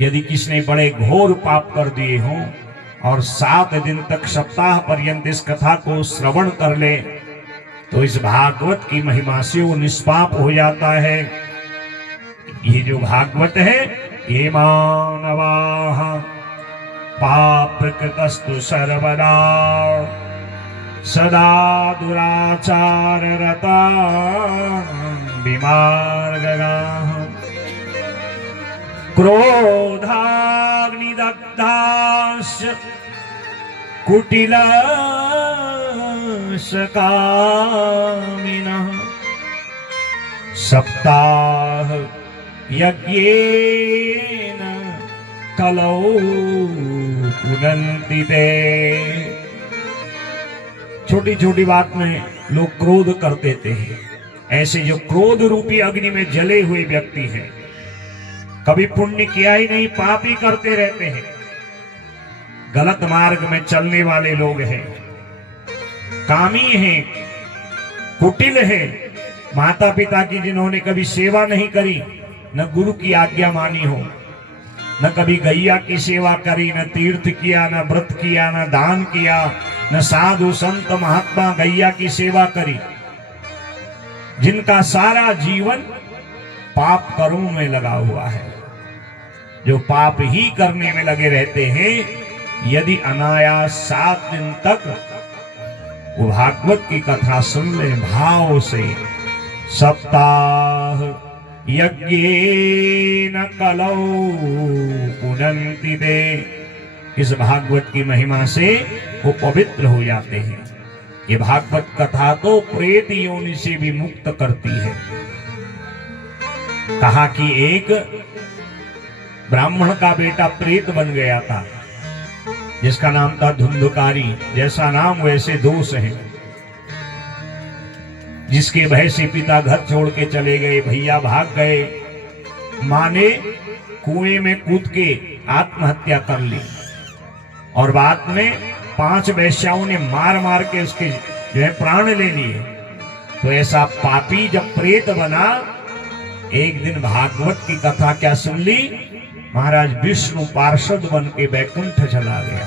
यदि किसने बड़े घोर पाप कर दिए हों और 7 दिन तक सप्ताह पर्यंत इस कथा को श्रवण कर ले तो इस भागवत की महिमा से वो निष्पाप हो जाता है। ये जो भागवत है ये मानवाः पापकृतस्तु सर्वदा सदा दुराचाररता विमार्गगाः क्रोधाग्निदग्धाश्च कुटिलशकामिनः सप्ताह यज्ञेन कलौ पुनन्ति ते। छोटी छोटी बात में लोग क्रोध कर देते हैं। ऐसे जो क्रोध रूपी अग्नि में जले हुए व्यक्ति हैं, कभी पुण्य किया ही नहीं, पाप ही करते रहते हैं, गलत मार्ग में चलने वाले लोग हैं, कामी हैं, कुटिल हैं, माता पिता की जिन्होंने कभी सेवा नहीं करी, न गुरु की आज्ञा मानी हो, न कभी गैया की सेवा करी, न तीर्थ किया, न व्रत किया, न दान किया, न साधु संत महात्मा गैया की सेवा करी, जिनका सारा जीवन पाप कर्मों में लगा हुआ है, जो पाप ही करने में लगे रहते हैं, यदि अनायास 7 दिन तक वो भागवत की कथा सुन ले भाव से, सप्ताह यज्ञेन कलौ पुनन्ति ते, इस भागवत की महिमा से वो पवित्र हो जाते हैं। ये भागवत कथा तो प्रेत योनि से भी मुक्त करती है। कहा कि एक ब्राह्मण का बेटा प्रेत बन गया था, जिसका नाम था धुंधकारी। जैसा नाम वैसे दोष है। जिसके भय से पिता घर छोड़ के चले गए, भैया भाग गए, मां ने कुएं में कूद के आत्महत्या कर ली और बाद में 5 वेश्याओं ने मार मार के उसके जो है प्राण ले लिए। तो ऐसा पापी जब प्रेत बना, एक दिन भागवत की कथा क्या सुन ली, महाराज विष्णु पार्षद बन के बैकुंठ चला गया।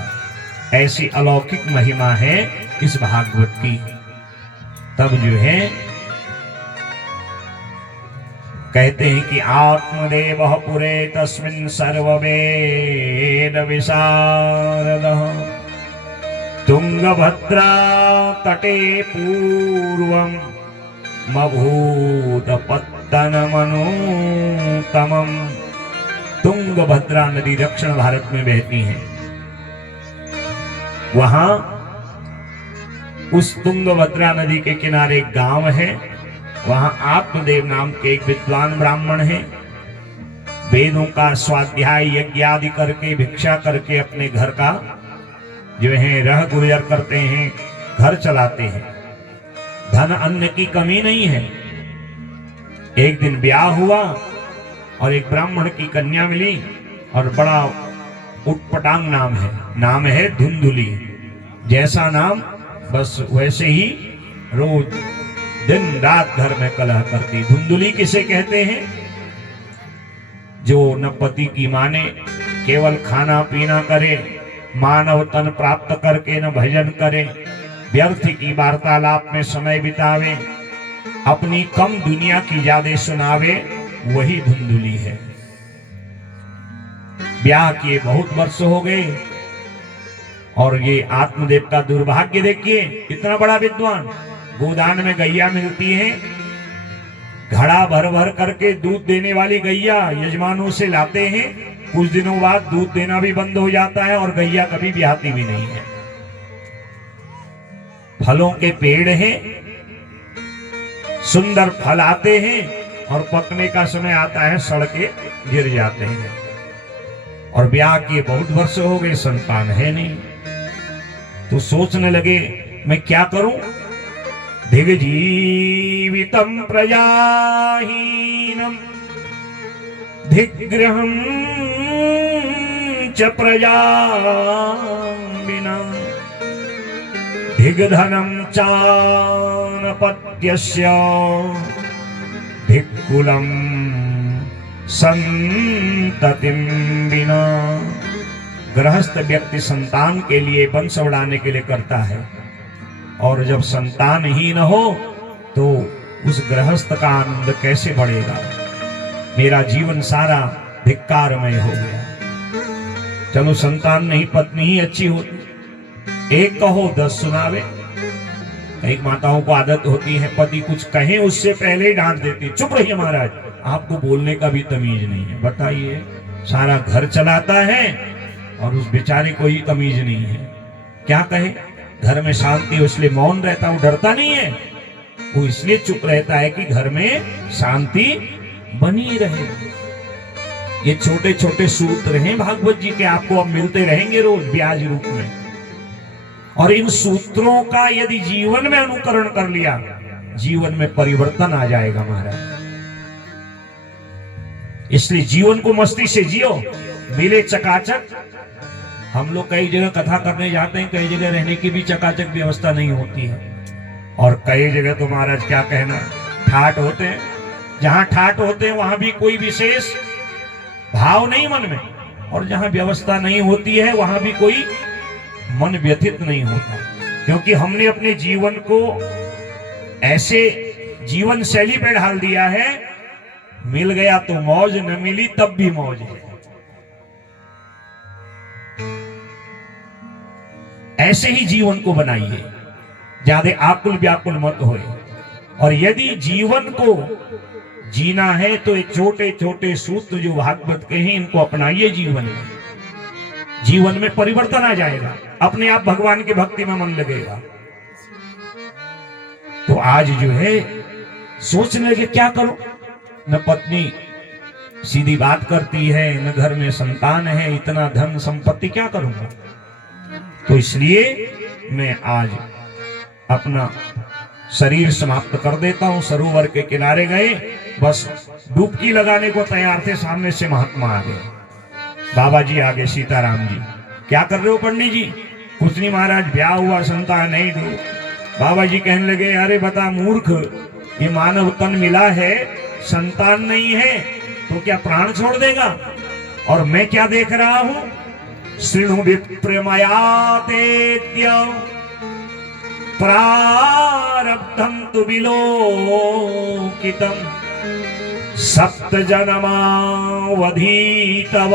ऐसी अलौकिक महिमा है इस भागवत की। तब जो है कहते हैं कि आत्मदेव पुरे तस्मिन् सर्ववेद विशारदः तुंगभद्रा तटे पूर्वं मभूत पत्तनमनुत्तमम्। तुंगभद्रा नदी दक्षिण भारत में बहती है। वहां उस तुंगभद्रा नदी के किनारे एक गांव है। वहां आत्मदेव नाम के एक विद्वान ब्राह्मण है। वेदों का स्वाध्याय यज्ञ आदि करके भिक्षा करके अपने घर का जो है रह गुजर करते हैं, घर चलाते हैं। धन अन्न की कमी नहीं है। एक दिन ब्याह हुआ और एक ब्राह्मण की कन्या मिली और बड़ा उटपटांग नाम है धुंधुली। जैसा नाम बस वैसे ही रोज दिन रात घर में कलह करती। धुंधुली किसे कहते हैं? जो न पति की माने, केवल खाना पीना करे, मानव तन प्राप्त करके न भजन करे, व्यर्थ की वार्तालाप में समय बितावे, अपनी कम दुनिया की यादें सुनावे, वही धुंधुली है। ब्याह किए बहुत वर्ष हो गए और ये आत्मदेव का दुर्भाग्य देखिए। इतना बड़ा विद्वान, गोदान में गैया मिलती है, घड़ा भर भर करके दूध देने वाली गैया यजमानों से लाते हैं। कुछ दिनों बाद दूध देना भी बंद हो जाता है और गैया कभी ब्याहती भी नहीं है। फलों के पेड़ हैं, सुंदर फल आते हैं और पकने का समय आता है, सड़के गिर जाते हैं। और ब्याह किए बहुत वर्ष हो गए, संतान है नहीं। तो सोचने लगे मैं क्या करूं। धिग्जीवितं प्रजाहीनं धिग्रहं च प्रजाविना धिग्धनं चानपत्यस्य धिक्कुलं संततिम बिना। गृहस्थ व्यक्ति संतान के लिए वंश बढ़ाने के लिए करता है, और जब संतान ही न हो तो उस गृहस्थ का आनंद कैसे बढ़ेगा। मेरा जीवन सारा धिक्कारमय हो गया। चलो संतान नहीं, पत्नी ही अच्छी होती। एक कहो 10 सुनावे। कई माताओं को आदत होती है, पति कुछ कहे उससे पहले ही डांट देती, चुप रहिए महाराज, आपको बोलने का भी तमीज नहीं है। बताइए, सारा घर चलाता है और उस बेचारे को ही तमीज नहीं है। क्या कहे, घर में शांति हो इसलिए मौन रहता, वो डरता नहीं है, वो इसलिए चुप रहता है कि घर में शांति बनी रहे। ये छोटे छोटे सूत्र हैं भागवत जी के, आपको अब मिलते रहेंगे रोज ब्याज रूप में। और इन सूत्रों का यदि जीवन में अनुकरण कर लिया, जीवन में परिवर्तन आ जाएगा महाराज। इसलिए जीवन को मस्ती से जियो, मिले चकाचक। हम लोग कई जगह कथा करने जाते हैं, कई जगह रहने की भी चकाचक व्यवस्था नहीं होती है, और कई जगह तो महाराज क्या कहना, ठाट होते हैं। जहां ठाट होते हैं वहां भी कोई विशेष भाव नहीं मन में, और जहां व्यवस्था नहीं होती है वहां भी कोई मन व्यथित नहीं होता, क्योंकि हमने अपने जीवन को ऐसे जीवन शैली पे ढाल दिया है, मिल गया तो मौज, न मिली तब भी मौज है। ऐसे ही जीवन को बनाइए, ज्यादा आकुल व्याकुल मत होए। और यदि जीवन को जीना है तो ये छोटे छोटे सूत्र जो भागवत के हैं इनको अपनाइए जीवन में। जीवन में परिवर्तन आ जाएगा, अपने आप भगवान की भक्ति में मन लगेगा। तो आज जो है सोचने लगे क्या करो, न पत्नी सीधी बात करती है, न घर में संतान है, इतना धन संपत्ति क्या करूंगा। तो इसलिए मैं आज अपना शरीर समाप्त कर देता हूं। सरोवर के किनारे गए, बस डुबकी लगाने को तैयार थे, सामने से महात्मा आ गए। बाबा जी आगे, सीताराम जी क्या कर रहे हो पंडित जी। कुछ नहीं महाराज, ब्याह हुआ, संतान नहीं दो। बाबा जी कहने लगे, अरे बता मूर्ख, ये मानव तन मिला है, संतान नहीं है तो क्या प्राण छोड़ देगा। और मैं क्या देख रहा हूं, श्रृणु विप्रमयातेद्य प्रारब्धं तु विलोकितम् सप्त जन्मावधि तव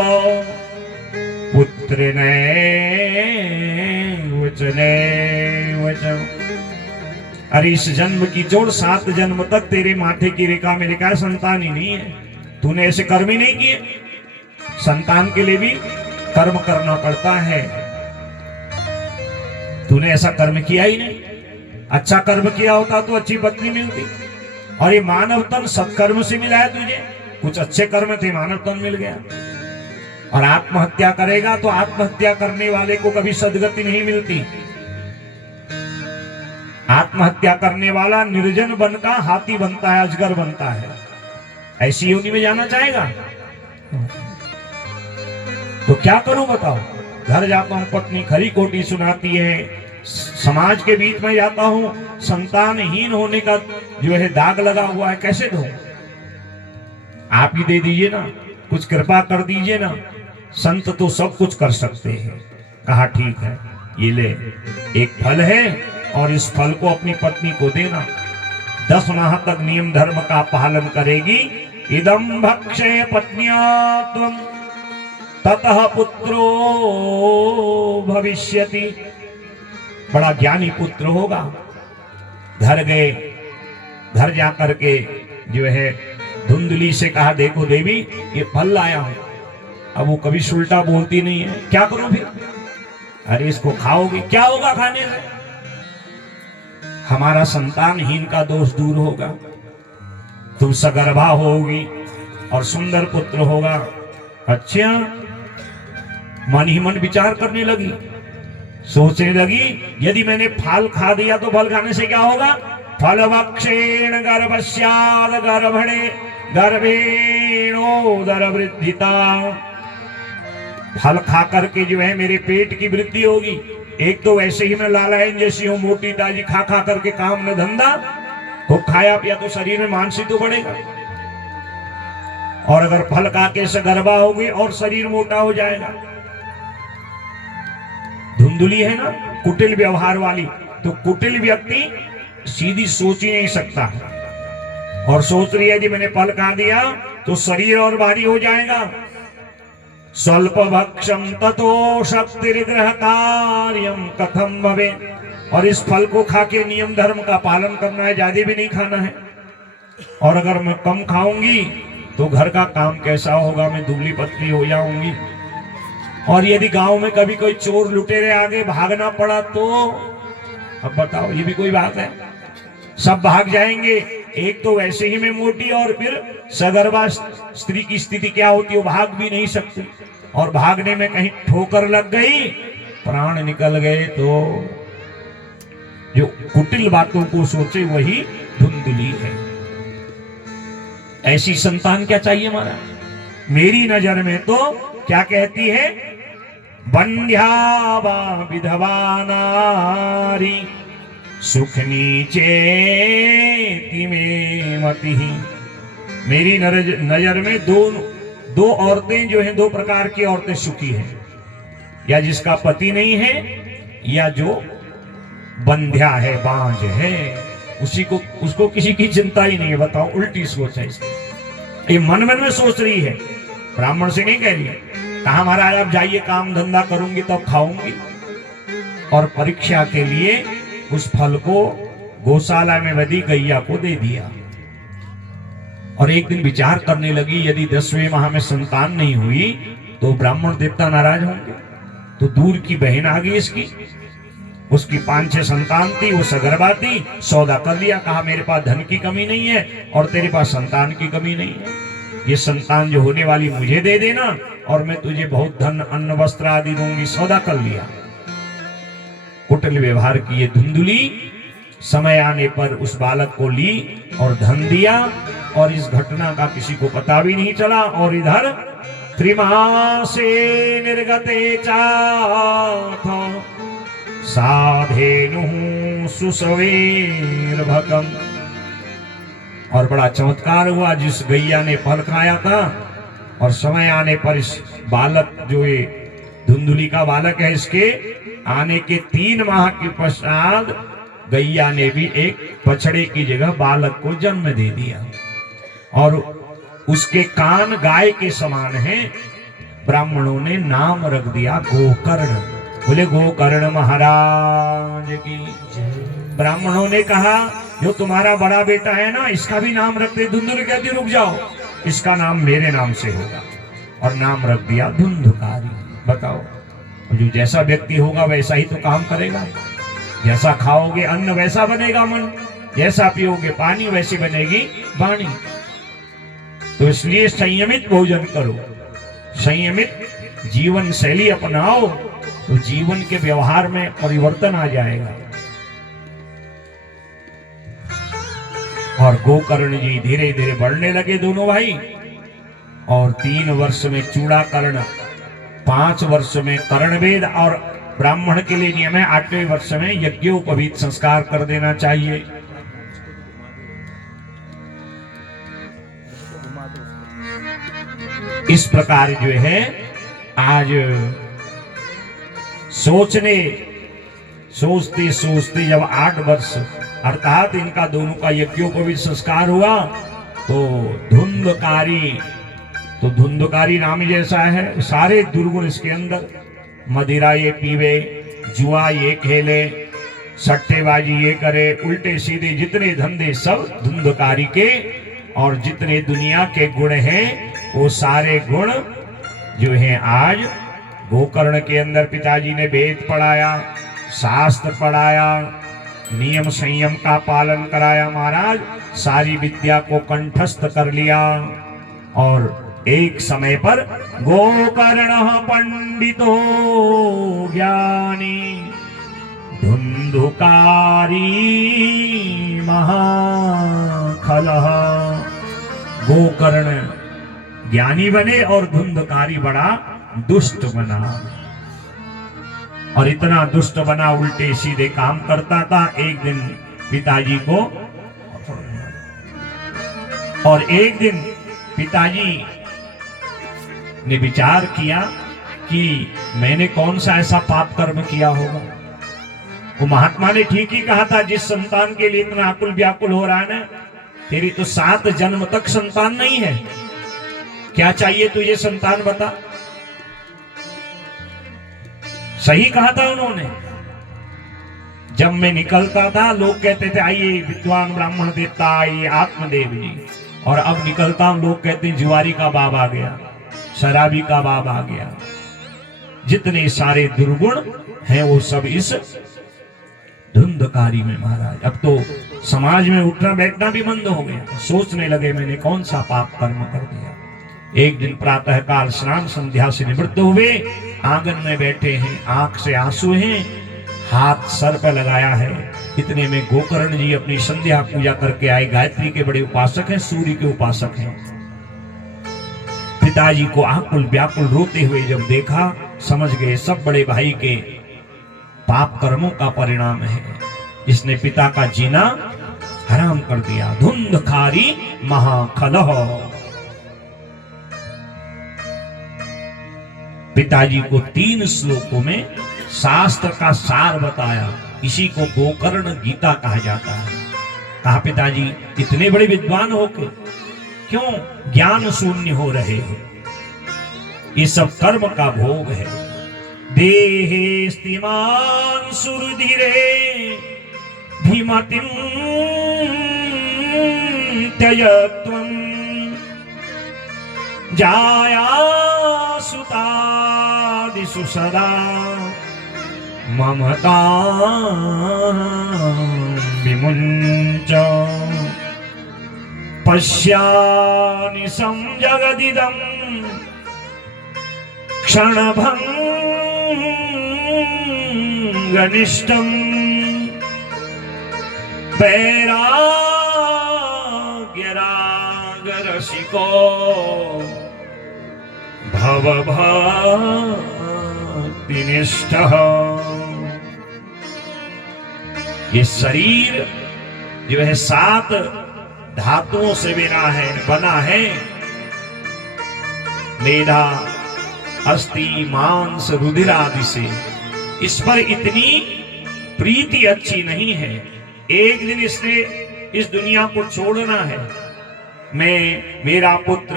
पुत्रेणैव च नैव च। अरे इस जन्म की जोड़ 7 जन्म तक तेरे माथे की रेखा में लिखा है संतान ही नहीं है। तूने ऐसे कर्म ही नहीं किए। संतान के लिए भी कर्म करना पड़ता है, तूने ऐसा कर्म किया ही नहीं। अच्छा कर्म किया होता तो अच्छी पत्नी मिलती। और ये मानव तन सत्कर्म से मिला है तुझे, कुछ अच्छे कर्म थे, मानव तन मिल गया। और आत्महत्या करेगा तो आत्महत्या करने वाले को कभी सदगति नहीं मिलती। आत्महत्या करने वाला निर्जन बन का हाथी बनता है, अजगर बनता है। ऐसी योनि में जाना चाहेगा तो क्या करूं बताओ। घर जाता हूं, पत्नी खरी खोटी सुनाती है, समाज के बीच में जाता हूं, संतानहीन होने का जो है दाग लगा हुआ है, कैसे दो। आप ही दे दीजिए ना, कुछ कृपा कर दीजिए ना। संत तो सब कुछ कर सकते हैं। कहा ठीक है, ये ले, एक फल है और इस फल को अपनी पत्नी को देना। 10 माह तक नियम धर्म का पालन करेगी। इदम भक्षे पत्न्या त्वं ततः पुत्रो भविष्यति। बड़ा ज्ञानी पुत्र होगा। घर गए, घर जाकर के जो है धुंधली से कहा, देखो देवी ये फल लाया हूं। अब वो कभी उल्टा बोलती नहीं है, क्या करूं फिर। अरे इसको खाओगे, क्या होगा खाने से। हमारा संतानहीन का दोष दूर होगा, तुम सगर्भा होगी और सुंदर पुत्र होगा। अच्छा, मन ही मन विचार करने लगी, सोचने लगी, यदि मैंने फल खा दिया तो फल खाने से क्या होगा। फल भक्षेण गर्भस्याद गर्भणे गर्भेणोदर वृद्धिता। फल खा करके जो है मेरे पेट की वृद्धि होगी। एक तो वैसे ही मैं लालायन जैसी हूं, मोटी ताजी, खा खा करके काम न धंधा, तो खाया पिया तो शरीर में मांस ही तो बढ़ेगा। और अगर फल खा के सगर्भा होगी और शरीर मोटा हो जाएगा। धुंधुली है ना, कुटिल व्यवहार वाली, तो कुटिल व्यक्ति सीधी सोच ही नहीं सकता और सोच रही है यदि मैंने फल खा दिया तो शरीर और भारी हो जाएगा। स्वल्प भक्षम ततो शक्तिर्ग्रह कार्यम कथम भवे, और इस फल को खा के नियम धर्म का पालन करना है, ज्यादा भी नहीं खाना है। और अगर मैं कम खाऊंगी तो घर का काम कैसा होगा, मैं दुबली पतली हो जाऊंगी। और यदि गांव में कभी कोई चोर लुटेरे आगे भागना पड़ा तो अब बताओ, ये भी कोई बात है? सब भाग जाएंगे। एक तो वैसे ही मैं मोटी, और फिर सगर्भा स्त्री की स्थिति क्या होती है, वो भाग भी नहीं सकती। और भागने में कहीं ठोकर लग गई, प्राण निकल गए, तो जो कुटिल बातों को सोचे वही धुंधली है। ऐसी संतान क्या चाहिए महाराज? मेरी नजर में तो क्या कहती है, बंध्या विधवा नारी सुखनी चेति में मति। मेरी नजर में दो औरतें जो हैं, दो प्रकार की औरतें सुखी हैं, या जिसका पति नहीं है, या जो बंध्या है, बांझ है, उसको किसी की चिंता ही नहीं है। बताओ, उल्टी सोच है इसकी। ये मन में सोच रही है, ब्राह्मण से नहीं कह रही है। कहा महाराज आप जाइए, काम धंधा करूंगी तब खाऊंगी। और परीक्षा के लिए उस फल को गौशाला में बधी गैया को दे दिया। और एक दिन विचार करने लगी, यदि 10वें माह में संतान नहीं हुई तो ब्राह्मण देवता नाराज होंगे। तो दूर की बहन आ गई इसकी, उसकी 5-6 संतान थी, वो सगर्भा थी। सौदा कर लिया, कहा मेरे पास धन की कमी नहीं है और तेरे पास संतान की कमी नहीं है, ये संतान जो होने वाली मुझे दे देना और मैं तुझे बहुत धन अन्न वस्त्र आदि दूंगी। सौदा कर लिया। कुटिल व्यवहार की ये धुंधुली समय आने पर उस बालक को ली और धन दिया, और इस घटना का किसी को पता भी नहीं चला। और इधर त्रिमासे निर्गते चाथ साधेनु सुसवेर्भकम। और बड़ा चमत्कार हुआ, जिस गैया ने फल खाया था और समय आने पर इस बालक, जो ये धुंधुली का बालक है, इसके आने के 3 माह के पश्चात गैया ने भी एक बछड़े की जगह बालक को जन्म दे दिया। और उसके कान गाय के समान हैं। ब्राह्मणों ने नाम रख दिया गोकर्ण। बोले गोकर्ण महाराज की। ब्राह्मणों ने कहा जो तुम्हारा बड़ा बेटा है ना, इसका भी नाम रख दे। धुंधुली कहती रुक जाओ, इसका नाम मेरे नाम से होगा। और नाम रख दिया धुंधकारी। बताओ, जो जैसा व्यक्ति होगा वैसा ही तो काम करेगा। जैसा खाओगे अन्न वैसा बनेगा मन, जैसा पियोगे पानी वैसी बनेगी वाणी। तो इसलिए संयमित भोजन करो, संयमित जीवन शैली अपनाओ, तो जीवन के व्यवहार में परिवर्तन आ जाएगा। और गोकर्ण जी धीरे धीरे बढ़ने लगे दोनों भाई। और 3 वर्ष में चूड़ाकर्ण, 5 वर्ष में कर्णवेद, और ब्राह्मण के लिए नियम है 8वें वर्ष में यज्ञोपवीत संस्कार कर देना चाहिए। इस प्रकार जो है आज सोचते सोचते जब 8 वर्ष अर्थात इनका दोनों का यज्ञोपवीत संस्कार हुआ, तो धुंधकारी नाम जैसा है, सारे दुर्गुण इसके अंदर। मदिरा ये पीवे, जुआ ये खेले, सट्टेबाजी ये करे, उल्टे सीधे जितने धंधे सब धुंधकारी के। और जितने दुनिया के गुण हैं वो सारे गुण जो हैं आज गोकर्ण के अंदर। पिताजी ने वेद पढ़ाया, शास्त्र पढ़ाया, नियम संयम का पालन कराया महाराज, सारी विद्या को कंठस्थ कर लिया। और एक समय पर गोकर्ण पंडितो ज्ञानी धुंधुकारी महाखलः। गोकर्ण ज्ञानी बने और धुंधकारी बड़ा दुष्ट बना। और इतना दुष्ट बना, उल्टे सीधे काम करता था। एक दिन पिताजी को, और एक दिन पिताजी ने विचार किया कि मैंने कौन सा ऐसा पाप कर्म किया होगा। वो महात्मा ने ठीक ही कहा था, जिस संतान के लिए इतना आकुल व्याकुल हो रहा है ना, तेरी तो 7 जन्म तक संतान नहीं है, क्या चाहिए तुझे संतान बता। सही कहा था उन्होंने। जब मैं निकलता था लोग कहते थे आइए विद्वान ब्राह्मण देवता आइए आत्मदेव जी, और अब निकलता हूं लोग कहते हैं जुआरी का बाप आ गया, शराबी का बाप आ गया। जितने सारे दुर्गुण हैं वो सब इस धुंधकारी में महाराज। अब तो समाज में उठना बैठना भी बंद हो गया। सोचने लगे मैंने कौन सा पाप कर्म कर दिया। एक दिन प्रातः काल स्नान संध्या से निवृत्त हुए, आंगन में बैठे हैं, आंख से आंसू हैं, हाथ सर पर लगाया है। इतने में गोकर्ण जी अपनी संध्या पूजा करके आए। गायत्री के बड़े उपासक हैं, सूर्य के उपासक हैं। पिताजी को आकुल व्याकुल रोते हुए जब देखा, समझ गए सब बड़े भाई के पाप कर्मों का परिणाम है। इसने पिता का जीना हराम कर दिया। धुंधकारी महाखलह। पिताजी को 3 श्लोकों में शास्त्र का सार बताया। इसी को गोकर्ण गीता कहा जाता है। कहा पिताजी इतने बड़े विद्वान होके क्यों ज्ञान शून्य हो रहे हो। ये सब कर्म का भोग है। देहे स्तिमान सुरधिरे धीमतिम त्यजत्वं जाया सुतादिषु सदा ममता विमुञ्च पश्यानि संजगदिदं क्षणभङ्गनिष्ठं वैराग्यरागरसिको भवभक्तिनिष्ठः। ये शरीर जो है 7 धातुओं से बना है। मेधा, अस्थि, मांस, रुधिर आदि से। इस पर इतनी प्रीति अच्छी नहीं है। एक दिन इसने इस दुनिया को छोड़ना है। मेरा पुत्र,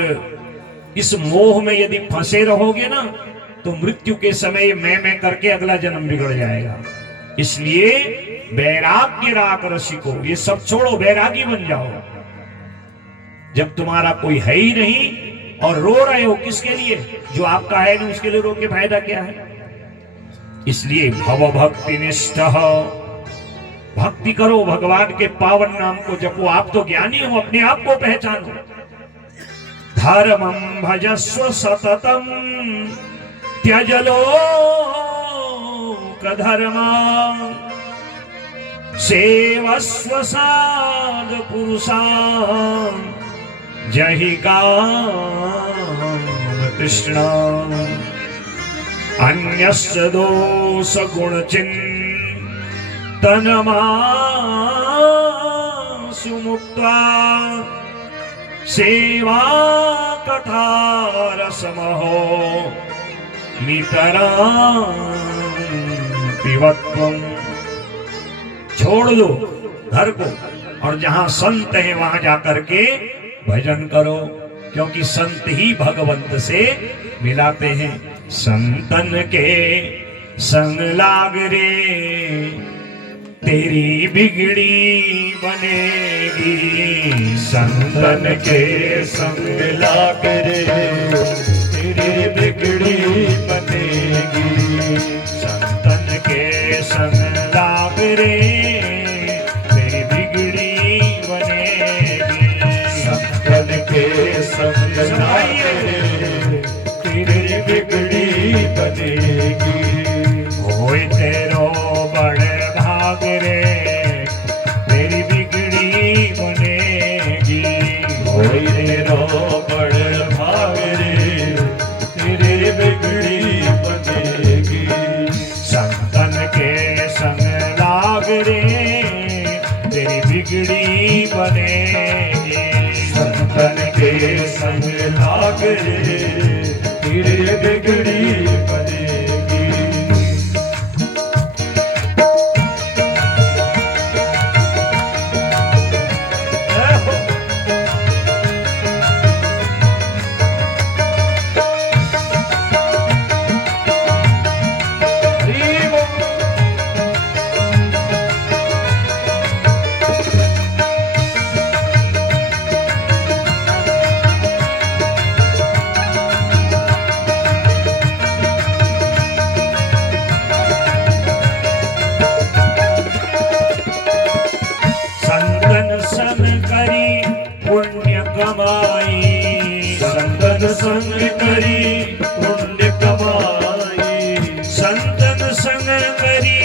इस मोह में यदि फंसे रहोगे ना तो मृत्यु के समय मैं करके अगला जन्म बिगड़ जाएगा। इसलिए वैराग्य राग रसिको, ये सब छोड़ो, वैरागी बन जाओ। जब तुम्हारा कोई है ही नहीं और रो रहे हो किसके लिए, जो आपका है नहीं उसके लिए रो के फायदा क्या है। इसलिए भव भक्ति निष्ठः, भक्ति करो, भगवान के पावन नाम को जपो। आप तो ज्ञानी हो, अपने आप को पहचानो। धर्मं भजस्व सततम त्यजलोकधर्मा सेवस्व साध पुरुषान् जहि कामतृष्णा अन्यस्य दोष गुण चिन्तनमाशु मुक्त्वा सेवा कथा रसमहो नितरां पिबत्वम्। छोड़ दो घर को और जहां संत है वहां जाकर के भजन करो, क्योंकि संत ही भगवंत से मिलाते हैं। संतन के संग लाग रे तेरी बिगड़ी बनेगी। संतन के संग लाग रे तेरी बिगड़ी बनेगी। संतन के संग लाग रे तेरी बिगड़ी बनेगी। संतन के संग लाग रे तेरी बिगड़ी बनेगी। होए तेरो बड़े भाग रे तेरी बिगड़ी बनेगी। होए तेरो बड़े भाग रे तेरी बिगड़ी बनेगी। संतन के संग लाग रे तेरी बिगड़ी बनेगी। संतन के संग लाग रे तेरी तेरी बिगड़ी बनेगी। संग करी पुण्य कमाई, संतन संग करी पुण्य कमाई, संतन संग करी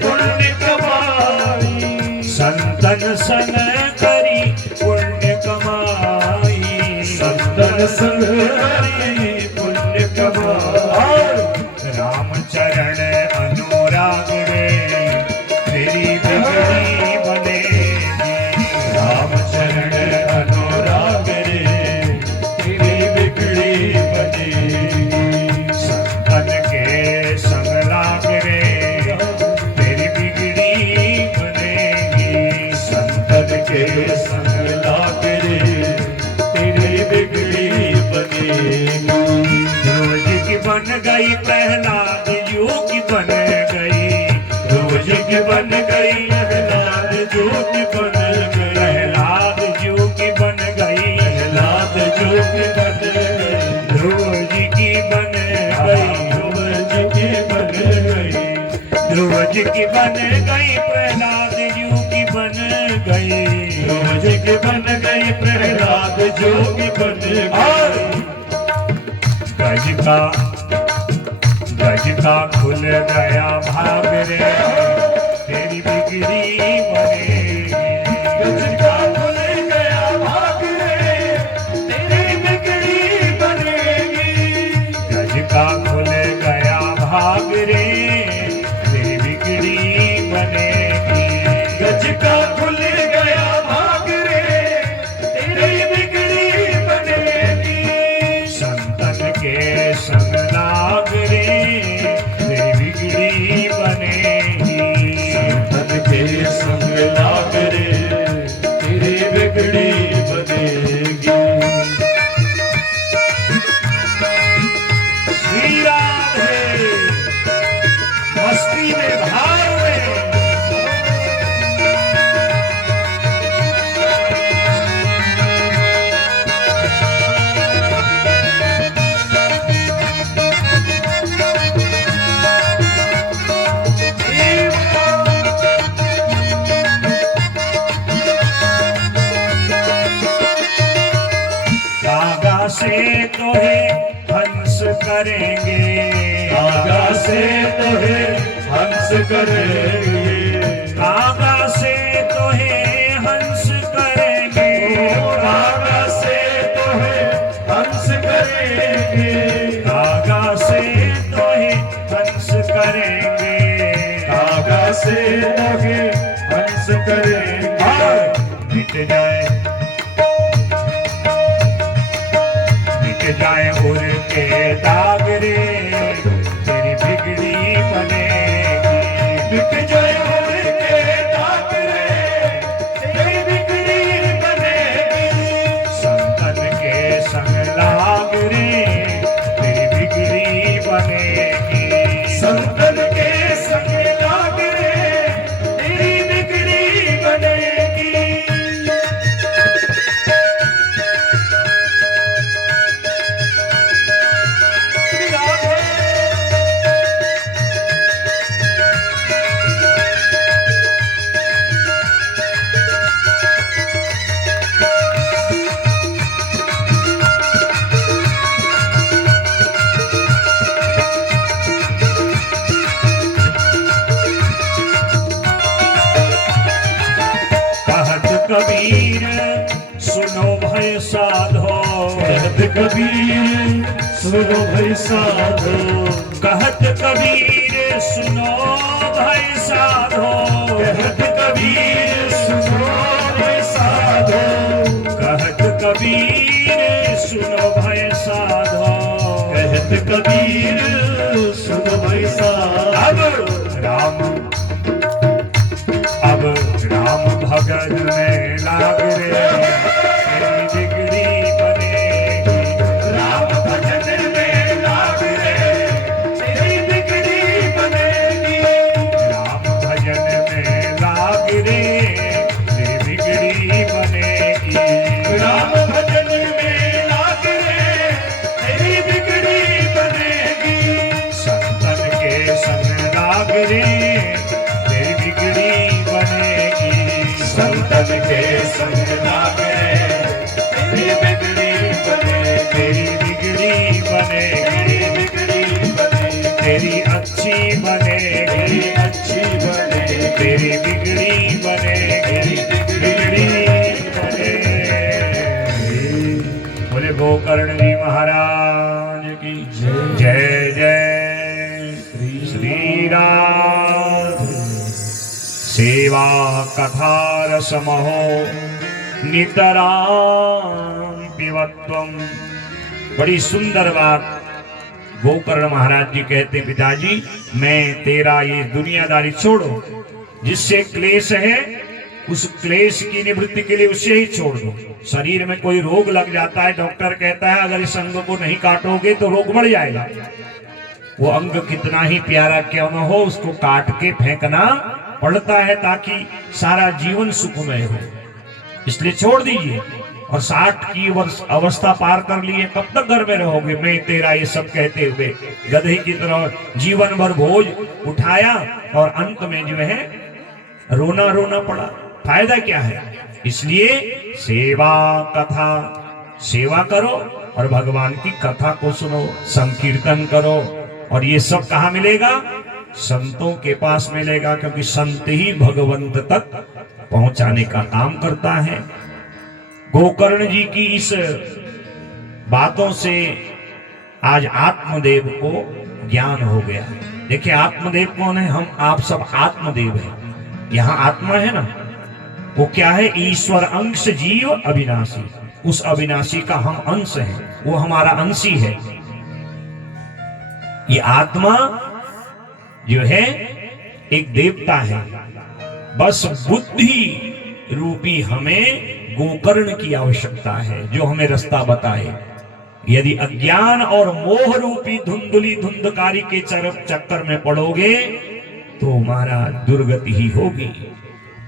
पुण्य कमाई, संतन संग करी पुण्य कमाई, संतन संग करी पुण्य कमाई। राम चरण अनुराग रे तेरी बिगड़ी बनेगी, राम चरण अनुराग रे तेरी बिगड़ी बनेगी। संतन के संग लाग रे तेरी बिगड़ी बनेगी, संतन के संग लाग रे तेरी बिगड़ी बनेगी। ध्रुव जी की बन गई प्रहलाद यू की बन गई, ध्रुव जी की बन गई प्रहलाद जू की बन गई, प्रहलाद जू की बन गई, प्रहलाद जू की बन गई, ध्रुव जी की बन गई, ध्रुव जी की बन गई, ध्रुव जी की बन गई प्रहलाद जू की बन गई, ध्रुव जी की बन गई प्रहलाद जू की बन गई। गज का खुल गया भाग रे तेरी बिगड़ी बनेगी, गज का खुल गया भाग रे तेरी बिगड़ी बनेगी, गज का खुल गया भाग रे तेरी बिगड़ी बनेगी, गज का खुल गया भाग रे तेरी बिगड़ी बनेगी। संतन के संग लाग रे तेरी बिगड़ी बनेगी, संतन के संग लाग रे तेरी बिगड़ी बनेगी। श्री राधे मस्ती में भाव में से तो है हंस करेंगे, कागा से तो है हंस करेंगे, कागा से तो है हंस करेंगे, कागा से तो है हंस करेंगे, कागा से तो है हंस करेंगे, कागा से तो है हंस करेंगे। मिट जाए उड़ के दाग रे तेरी बिगड़ी बनेगी, मिट जाए उड़ के दाग रे तेरी बिगड़ी बनेगी। संतन के संग लाग रे तेरी बिगड़ी बनेगी, संतन के संग लाग रे तेरी बिगड़ी बनेगी। कबीर सुनो भय साधो, कहत कबीर सुनो भय साधो, कहत कबीर सुनो भय साधो, कहत कबीर सुनो भय साधो, सुनो भय साधो। कहत कबीर सुन भाई साधो। अब राम भगत में लाग रे, तेरी बिगड़ी बनेगी। राम भजन में लाग रे, तेरी बिगड़ी बनेगी। राम भजन में लाग रे, तेरी बिगड़ी बनेगी। राम भजन में लाग रे, तेरी बिगड़ी बनेगी। संतन के संग लाग रे, तेरी बिगड़ी बनेगी। संतन के संग लाग रे, तेरी बिगड़ी बनेगी। तेरी बिगड़ी बनेगी। तेरी बिगड़ी बनेगी। तेरी अच्छी बनेगी। तेरी अच्छी बनेगी। तेरी बिगड़ी बनेगी। बिगड़ी बनेगी। बोले गोकर्ण जी महाराज की जय जय श्री राम। सेवा कथा रसमहो नितराम पिबत्वम। बड़ी सुंदर बात गोकर्ण महाराज जी कहते, पिताजी मैं तेरा ये दुनियादारी छोड़ो, जिससे क्लेश है उस क्लेश की निवृत्ति के लिए उसे ही छोड़ दो। शरीर में कोई रोग लग जाता है, डॉक्टर कहता है अगर इस अंग को नहीं काटोगे तो रोग बढ़ जाएगा। वो अंग कितना ही प्यारा क्यों न हो, उसको काट के फेंकना पड़ता है ताकि सारा जीवन सुखमय हो। इसलिए छोड़ दीजिए। और 60 की वर्ष अवस्था पार कर लिए, कब तक घर में रहोगे। मैं तेरा ये सब कहते हुए गधे की तरह जीवन भर बोझ उठाया और अंत में जो है रोना रोना पड़ा। फायदा क्या है। इसलिए सेवा कथा, सेवा करो और भगवान की कथा को सुनो, संकीर्तन करो। और ये सब कहाँ मिलेगा, संतों के पास मिलेगा, क्योंकि संत ही भगवंत तक पहुंचाने का काम करता है। गोकर्ण जी की इस बातों से आज आत्मदेव को ज्ञान हो गया। देखिए आत्मदेव कौन है, हम आप सब आत्मदेव हैं। यहाँ आत्मा है ना, वो क्या है, ईश्वर अंश जीव अविनाशी। उस अविनाशी का हम अंश हैं, वो हमारा अंशी है। ये आत्मा जो है एक देवता है। बस बुद्धि रूपी हमें गोकर्ण की आवश्यकता है, जो हमें रास्ता बताए। यदि अज्ञान और मोह रूपी धुंधली धुंधकारी के चक्कर में पड़ोगे तो हमारा दुर्गति ही होगी।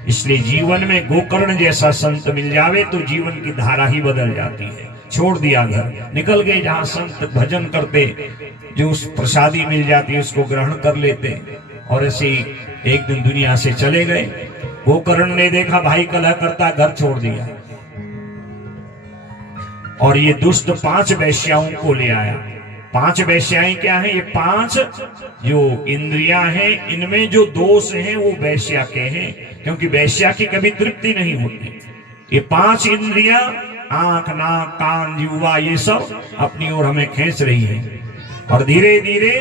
इसलिए जीवन में गोकर्ण जैसा संत मिल जावे तो जीवन की धारा ही बदल जाती है। छोड़ दिया घर, निकल गए जहां संत भजन करते, जो उस प्रसादी मिल जाती है उसको ग्रहण कर लेते, और ऐसे एक दिन दुनिया से चले गए। गोकर्ण ने देखा भाई कलह करता, घर छोड़ दिया और ये दुष्ट 5 वैश्याओं को ले आया। 5 वैश्याएं क्या है, ये 5 जो इंद्रियां हैं, इनमें जो दोष हैं वो वैश्या के हैं, क्योंकि वैश्या की कभी तृप्ति नहीं होती। ये 5 इंद्रियां, आंख नाक कान जीवा, ये सब अपनी ओर हमें खींच रही है। और धीरे धीरे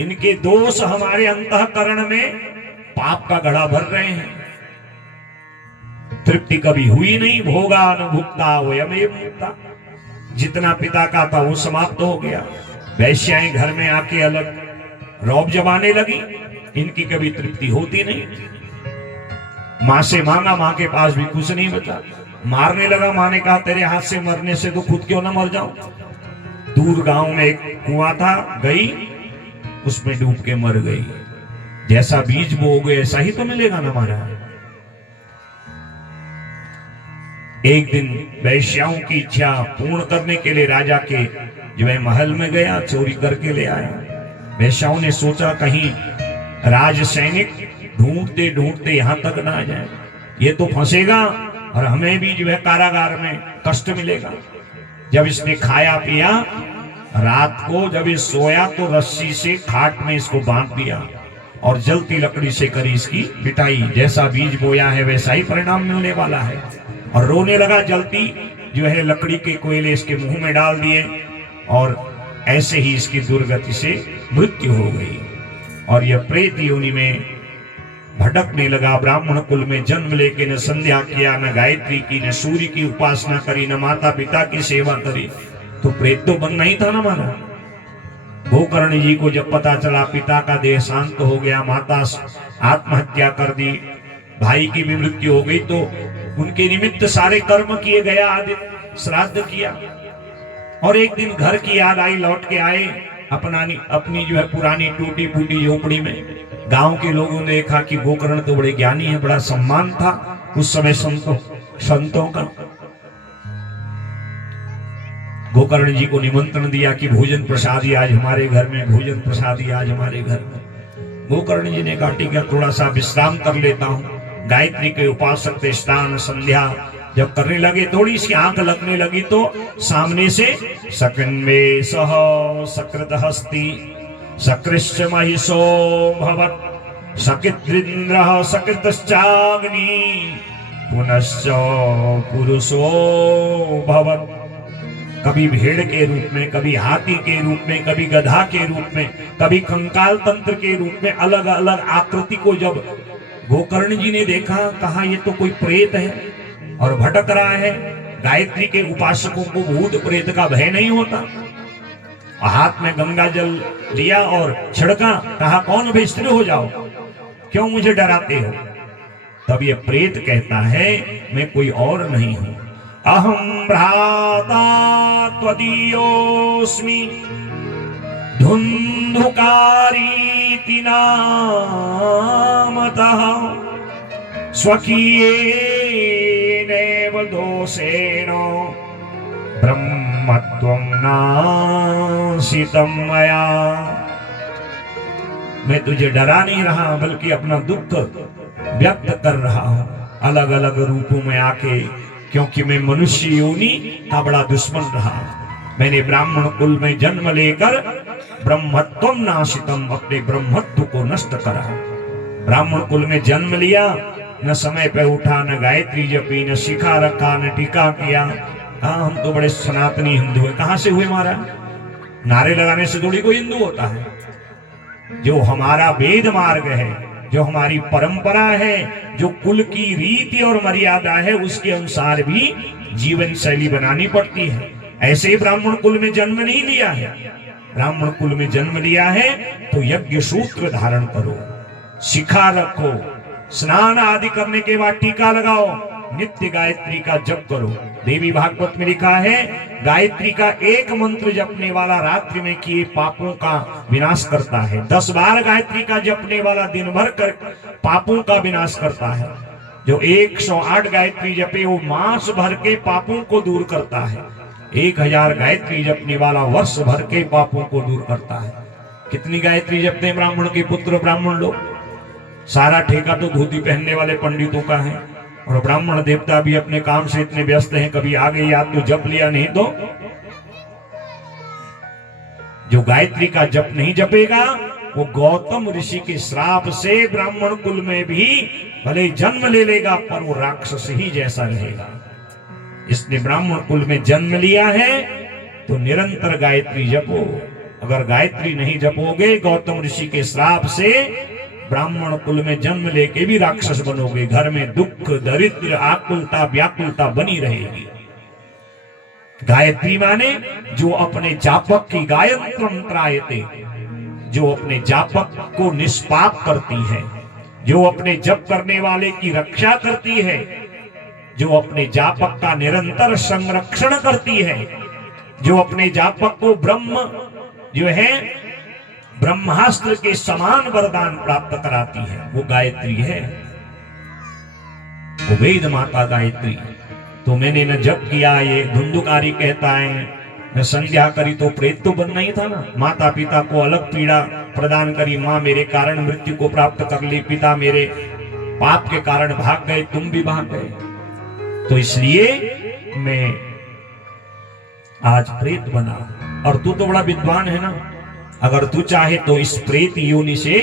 इनके दोष हमारे अंतःकरण में पाप का घड़ा भर रहे हैं। तृप्ति कभी हुई नहीं, भोगा न भुक्ता वयमेव मुक्ता। जितना पिता का था वो समाप्त हो गया। वैश्याएं घर में आके अलग रौब जमाने लगी, इनकी कभी तृप्ति होती नहीं। मां से मांगा, मां के पास भी कुछ नहीं बचा। मारने लगा, मां ने कहा तेरे हाथ से मरने से तो खुद क्यों ना मर जाऊं। दूर गांव में एक कुआं था, गई उसमें डूब के मर गई। जैसा बीज बोओगे ऐसा ही तो मिलेगा ना महाराज। एक दिन वैश्याओं की इच्छा पूर्ण करने के लिए राजा के जो है महल में गया, चोरी करके ले आया। वैश्याओं ने सोचा कहीं राज सैनिक ढूंढते ढूंढते यहां तक ना आ जाए, ये तो फंसेगा और हमें भी जो है कारागार में कष्ट मिलेगा। जब इसने खाया पिया, रात को जब ये सोया तो रस्सी से खाट में इसको बांध दिया और जलती लकड़ी से करी इसकी पिटाई। जैसा बीज बोया है वैसा ही परिणाम मिलने वाला है। और रोने लगा, जलती जो है लकड़ी के कोयले इसके मुंह में डाल दिए और ऐसे ही इसकी दुर्गति से मृत्यु हो गई। और यह प्रेत योनि में भटकने लगा। ब्राह्मण कुल में जन्म लेके न संध्या किया, न गायत्री की, न सूर्य की उपासना करी, न माता पिता की सेवा करी, तो प्रेत तो बनना ही था ना मारा। गोकर्ण जी को जब पता चला पिता का देह शांत हो गया, माता आत्महत्या कर दी, भाई की भी मृत्यु हो गई, तो उनके निमित्त सारे कर्म किए गया, आदि श्राद्ध किया। और एक दिन घर की याद आई, लौट के आए अपनी जो है पुरानी टूटी फूटी झोपड़ी में। गांव के लोगों ने देखा कि गोकर्ण तो बड़े ज्ञानी है, बड़ा सम्मान था उस समय संतों का। गोकर्ण जी को निमंत्रण दिया कि भोजन प्रसादी आज हमारे घर में, भोजन प्रसादी आज हमारे घर में। गोकर्ण जी ने कहा ठीक है, थोड़ा सा विश्राम कर लेता हूँ। गायत्री के उपासक थे, स्नान संध्या जब करने लगे, थोड़ी सी आंख लगने लगी तो सामने से सकन्वे सह सकृत हस्ती सकृष्य महिषो भवत् सकिद्रिन्द्र सकृतश्चाग्नि पुनश्च पुरुषो भवत्। कभी भेड़ के रूप में, कभी हाथी के रूप में, कभी गधा के रूप में, कभी कंकाल तंत्र के रूप में, अलग अलग आकृति को जब गोकर्ण जी ने देखा, कहा ये तो कोई प्रेत है और भटक रहा है। गायत्री के उपासकों को भूत प्रेत का भय नहीं होता। हाथ में गंगा जल लिया और छिड़का, कहा कौन भाई स्थिर हो जाओ, क्यों मुझे डराते हो। तब ये प्रेत कहता है मैं कोई और नहीं हूं, अहम भ्राता त्वदीयोस्मि धुंधुकारीति नामतः स्वकीयेनैव दोषेण ब्रह्मत्वं नाशितं मया। मैं तुझे डरा नहीं रहा, बल्कि अपना दुख व्यक्त कर रहा हूं अलग अलग रूपों में आके, क्योंकि मैं मनुष्य योनि का बड़ा दुश्मन रहा। मैंने ब्राह्मण कुल में जन्म लेकर ब्रह्मत्वम नाशितम, अपने ब्रह्मत्व को नष्ट करा। ब्राह्मण कुल में जन्म लिया, न समय पे उठा, न गायत्री जपी, न शिखा रखा, न टीका किया। हाँ, हम तो बड़े सनातनी हिंदू हैं। कहां से हुए महाराज? नारे लगाने से थोड़ी कोई हिंदू होता है। जो हमारा वेद मार्ग है, जो हमारी परंपरा है, जो कुल की रीति और मर्यादा है, उसके अनुसार भी जीवन शैली बनानी पड़ती है। ऐसे ही ब्राह्मण कुल में जन्म नहीं लिया है। ब्राह्मण कुल में जन्म लिया है तो यज्ञ सूत्र धारण करो, शिखा रखो, स्नान आदि करने के बाद टीका लगाओ, नित्य गायत्री का जप करो। देवी भागवत में लिखा है गायत्री का एक मंत्र जपने वाला रात्रि में किए पापों का विनाश करता है। 10 बार गायत्री का जपने वाला दिन भर कर पापों का विनाश करता है। जो 108 गायत्री जपे वो मास भर के पापों को दूर करता है। 1000 गायत्री जपने वाला वर्ष भर के पापों को दूर करता है। कितनी गायत्री जपते हैं ब्राह्मण के पुत्र ब्राह्मण लोग? सारा ठेका तो धोती पहनने वाले पंडितों का है, और ब्राह्मण देवता भी अपने काम से इतने व्यस्त हैं, कभी आगे याद तो जप लिया, नहीं तो जो गायत्री का जप नहीं जपेगा वो गौतम ऋषि के श्राप से ब्राह्मण कुल में भी भले जन्म ले लेगा, पर वो राक्षस ही जैसा रहेगा। इसने ब्राह्मण कुल में जन्म लिया है तो निरंतर गायत्री जपो। अगर गायत्री नहीं जपोगे, गौतम ऋषि के श्राप से ब्राह्मण कुल में जन्म लेके भी राक्षस बनोगे। घर में दुख, दरिद्र, आकुलता, व्याकुलता बनी रहेगी। गायत्री माने जो अपने जापक की गायत्रम त्रायते, जो अपने जापक को निष्पाप करती है, जो अपने जप करने वाले की रक्षा करती है, जो अपने जापक का निरंतर संरक्षण करती है, जो अपने जापक को ब्रह्म जो है ब्रह्मास्त्र के समान वरदान प्राप्त कराती है, वो गायत्री है, वो वेद माता गायत्री। तो मैंने न जप किया, ये धुंधुकारी कहता है, न संध्या करी, तो प्रेत तो बनना ही था ना। माता पिता को अलग पीड़ा प्रदान करी, माँ मेरे कारण मृत्यु को प्राप्त कर ली, पिता मेरे पाप के कारण भाग गए, तुम भी भाग गए, तो इसलिए मैं आज प्रेत बना। और तू तो बड़ा विद्वान है ना, अगर तू चाहे तो इस प्रेत योनि से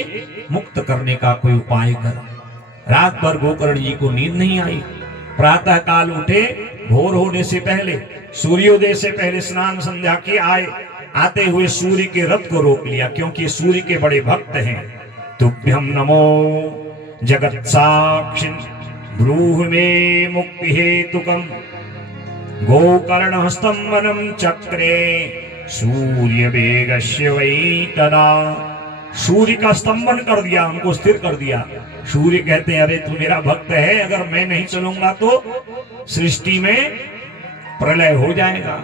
मुक्त करने का कोई उपाय कर। रात भर गोकर्ण जी को नींद नहीं आई। प्रातः काल उठे, भोर होने से पहले, सूर्योदय से पहले स्नान संध्या के आए, आते हुए सूर्य के रथ को रोक लिया, क्योंकि सूर्य के बड़े भक्त हैं। तुभ्यम नमो जगत साक्षी ब्रूह में मुक्ति हेतुकम गोकर्ण स्तंभनम चक्रे सूर्य वेगस्य वै तदा। सूर्य का स्तंभन कर दिया, हमको स्थिर कर दिया। सूर्य कहते हैं अरे तू मेरा भक्त है, अगर मैं नहीं चलूंगा तो सृष्टि में प्रलय हो जाएगा,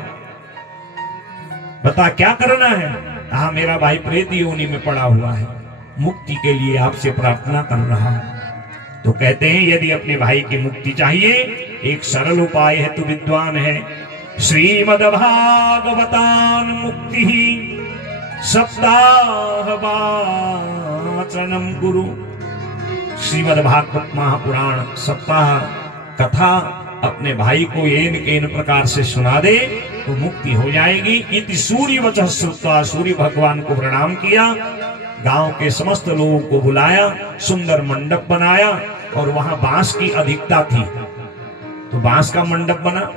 बता क्या करना है। कहा मेरा भाई प्रेत योनि में पड़ा हुआ है, मुक्ति के लिए आपसे प्रार्थना कर रहा हूं। तो कहते हैं यदि अपने भाई की मुक्ति चाहिए, एक सरल उपाय है तो विद्वान है। श्रीमद्भागवतान मुक्ति सप्ताह वाचनम गुरु। श्रीमद्भागवत महापुराण सप्ताह कथा अपने भाई को इन प्रकार से सुना दे तो मुक्ति हो जाएगी। इति सूर्य वचः श्रुत्वा, सूर्य भगवान को प्रणाम किया, गांव के समस्त लोगों को बुलाया, सुंदर मंडप बनाया और वहां बांस की अधिकता थी तो बांस का मंडप बना।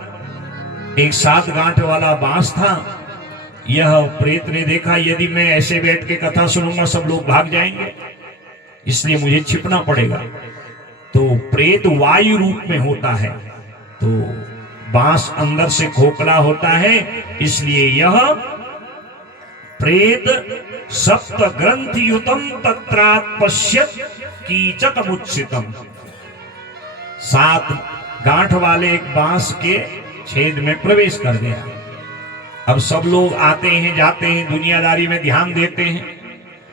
एक 7 गांठ वाला बांस था। यह प्रेत ने देखा यदि मैं ऐसे बैठ के कथा सुनूंगा सब लोग भाग जाएंगे, इसलिए मुझे छिपना पड़ेगा। तो प्रेत वायु रूप में होता है, तो बांस अंदर से खोखला होता है, इसलिए यह प्रेत सप्त ग्रंथि युतम तत्रात् पश्यत कीचक मुच्चितम। 7 गांठ वाले एक बांस के छेद में प्रवेश कर गया। अब सब लोग आते हैं जाते हैं, दुनियादारी में ध्यान देते हैं,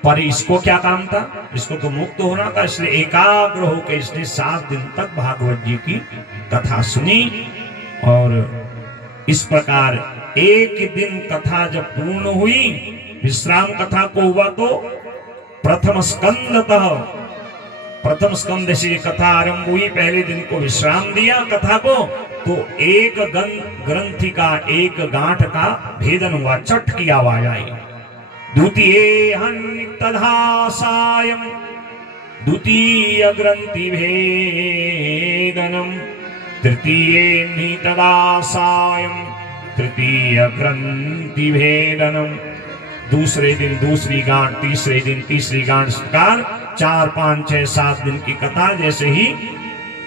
पर इसको क्या काम था, इसको तो मुक्त होना था। इसलिए एकाग्र होकर इसने 7 दिन तक भागवत जी की कथा सुनी। और इस प्रकार एक दिन कथा जब पूर्ण हुई, विश्राम कथा को हुआ तो प्रथम स्कंद से कथा आरंभ हुई। पहले दिन को विश्राम दिया कथा को, तो एक ग्रंथि का, एक गांठ का भेदन हुआ, चट की आवाज आई। द्वितीय तथा सायं द्वितीय ग्रंथि भेदनम, तृतीय तदा सायं तृतीय ग्रंथि भेदनम। दूसरे दिन दूसरी गांठ, तीसरे दिन तीसरी गांठ, प्रकार 4, 5, 6, 7 दिन की कथा। जैसे ही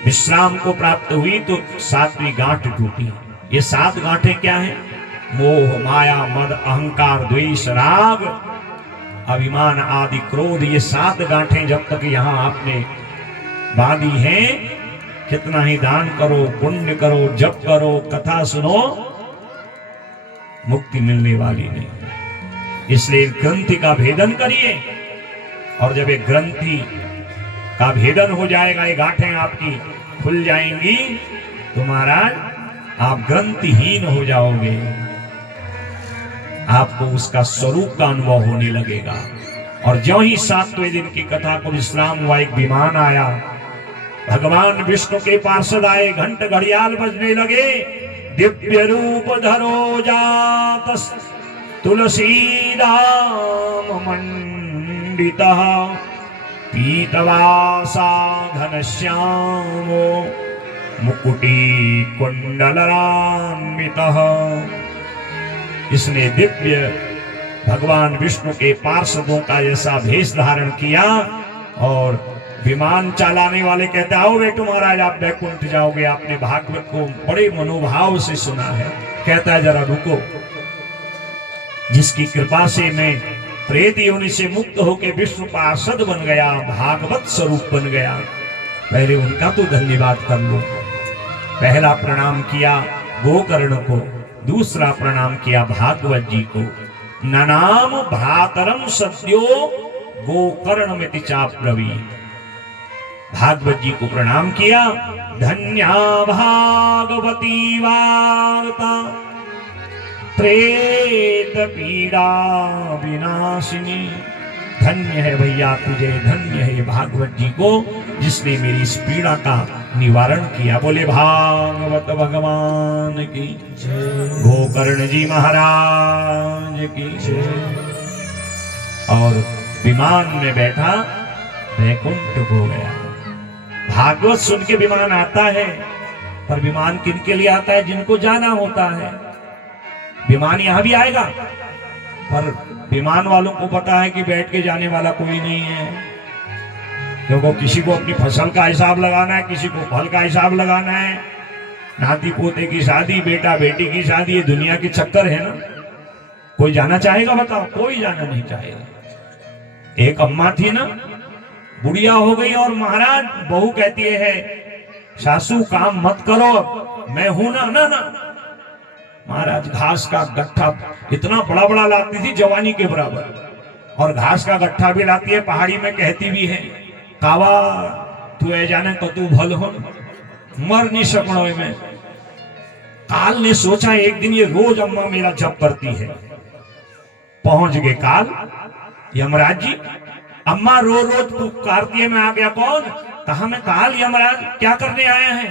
विश्राम को प्राप्त हुई तो 7वीं गांठ टूटी। ये 7 गांठें क्या हैं? मोह, माया, मद, अहंकार, द्वेष, राग, अभिमान आदि क्रोध। ये 7 गांठें जब तक यहाँ आपने बांधी हैं, कितना ही दान करो, पुण्य करो, जप करो, कथा सुनो, मुक्ति मिलने वाली नहीं। इसलिए ग्रंथि का भेदन करिए, और जब एक ग्रंथि का भेदन हो जाएगा, ये गांठें आपकी खुल जाएंगी, तो महाराज आप ग्रंथिहीन हो जाओगे, आपको उसका स्वरूप का अनुभव होने लगेगा। और ज्यों ही 7वें दिन की कथा को विश्राम हुआ, एक विमान आया, भगवान विष्णु के पार्षद आए, घंट घड़ियाल बजने लगे। दिव्य रूप धरो जात तुलसीदाम मंडितः, पीतवासा घनश्यामो मुकुटी कुंडलरान्वितः। इसने दिव्य भगवान विष्णु के पार्षदों का ऐसा भेष धारण किया। और विमान चलाने वाले कहते आओ बेटो महाराज आप बैकुंठ जाओगे, आपने भागवत को बड़े मनोभाव से सुना है। कहता है जरा रुको, जिसकी कृपा से मैं प्रेत योनि से मुक्त होकर विष्णु पार्षद बन गया, भागवत स्वरूप बन गया, पहले उनका तो धन्यवाद कर लो। पहला प्रणाम किया गोकर्ण को, दूसरा प्रणाम किया भागवत जी को। ननाम भ्रातरम सद्यो गोकर्ण में चाप्रवी, भागवत जी को प्रणाम किया। धन्या भागवती वार्ता प्रेत पीड़ा विनाशिनी। धन्य है भैया तुझे, धन्य है भागवत जी को जिसने मेरी इस पीड़ा का निवारण किया। बोले भागवत भगवान की जय, गोकर्ण जी महाराज की जय। और विमान में बैठा वैकुंठ हो गया। भागवत सुन के विमान आता है, पर विमान किनके लिए आता है? जिनको जाना होता है। विमान यहां भी आएगा, पर विमान वालों को पता है कि बैठ के जाने वाला कोई नहीं है। क्योंकि किसी को अपनी फसल का हिसाब लगाना है, किसी को फल का हिसाब लगाना है, नाती पोते की शादी, बेटा बेटी की शादी, ये दुनिया के चक्कर है ना। कोई जाना चाहेगा बताओ? कोई जाना नहीं चाहेगा। एक अम्मा थी ना, बुढ़िया हो गई और महाराज बहू कहती है सासू काम मत करो, मैं हूं ना। ना ना महाराज घास का गट्ठा इतना बड़ा बड़ा लाती थी, जवानी के बराबर, और घास का गट्ठा भी लाती है, पहाड़ी में कहती भी है कावा तू ए जाने कतू भल हो, मर नहीं सकनो में। काल ने सोचा एक दिन ये रोज अम्मा मेरा जप करती है। पहुंच गए काल, यमराज जी अम्मा रो रोज पुकारती है, मैं आ गया। कौन? कहा मैं काल यमराज, क्या करने आया है?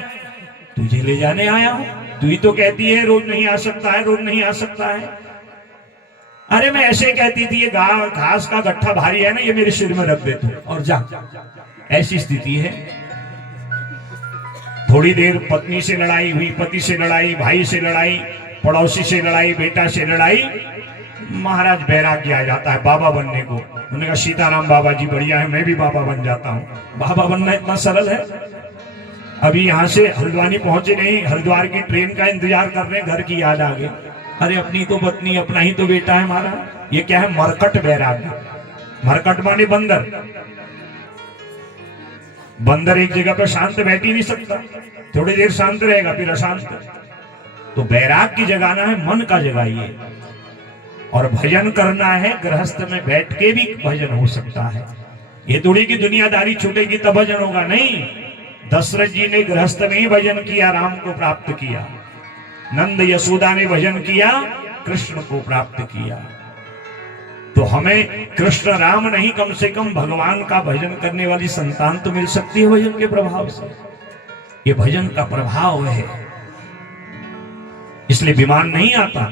तुझे ले जाने आया हूं, तू ही तो कहती है रोज नहीं आ सकता है, रोज नहीं आ सकता है। अरे मैं ऐसे कहती थी, ये घास का गट्ठा भारी है ना, ये मेरे सिर में रख दे तू और जा। ऐसी स्थिति है। थोड़ी देर पत्नी से लड़ाई हुई, पति से लड़ाई, भाई से लड़ाई, पड़ोसी से लड़ाई, बेटा से लड़ाई। महाराज बैराग्य आ जाता है बाबा बनने को। उन्होंने कहा सीताराम बाबा जी बढ़िया है, मैं भी बाबा बन जाता हूँ। बाबा बनना इतना सरल है? अभी यहाँ से हरिद्वार पहुंचे नहीं, हरिद्वार की ट्रेन का इंतजार कर रहे हैं, घर की याद आ गई। अरे अपनी तो पत्नी, अपना ही तो बेटा है हमारा। ये क्या है? मरकट बैराग्य। मरकट माने बंदर। बंदर एक जगह पर शांत बैठ ही नहीं सकता, थोड़ी देर शांत रहेगा फिर अशांत। तो बैराग की जगाना है, मन का जगाइए। और भजन करना है, गृहस्थ में बैठ के भी भजन हो सकता है। ये थोड़ी की दुनियादारी छूटेगी तब भजन होगा, नहीं। दशरथ जी ने गृहस्थ में ही भजन किया, राम को प्राप्त किया। नंद यशोदा ने भजन किया, कृष्ण को प्राप्त किया। तो हमें कृष्ण राम नहीं, कम से कम भगवान का भजन करने वाली संतान तो मिल सकती है भजन के प्रभाव से। ये भजन का प्रभाव है, इसलिए विमान नहीं आता।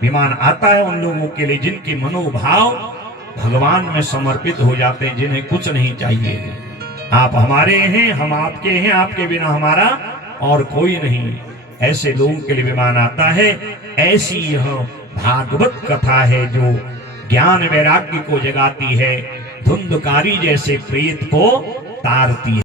विमान आता है उन लोगों के लिए जिनके मनोभाव भगवान में समर्पित हो जाते हैं, जिन्हें कुछ नहीं चाहिए। आप हमारे हैं, हम आपके हैं, आपके बिना हमारा और कोई नहीं। ऐसे लोगों के लिए विमान आता है। ऐसी यह भागवत कथा है जो ज्ञान वैराग्य को जगाती है, धुंधकारी जैसे प्रेत को तारती है।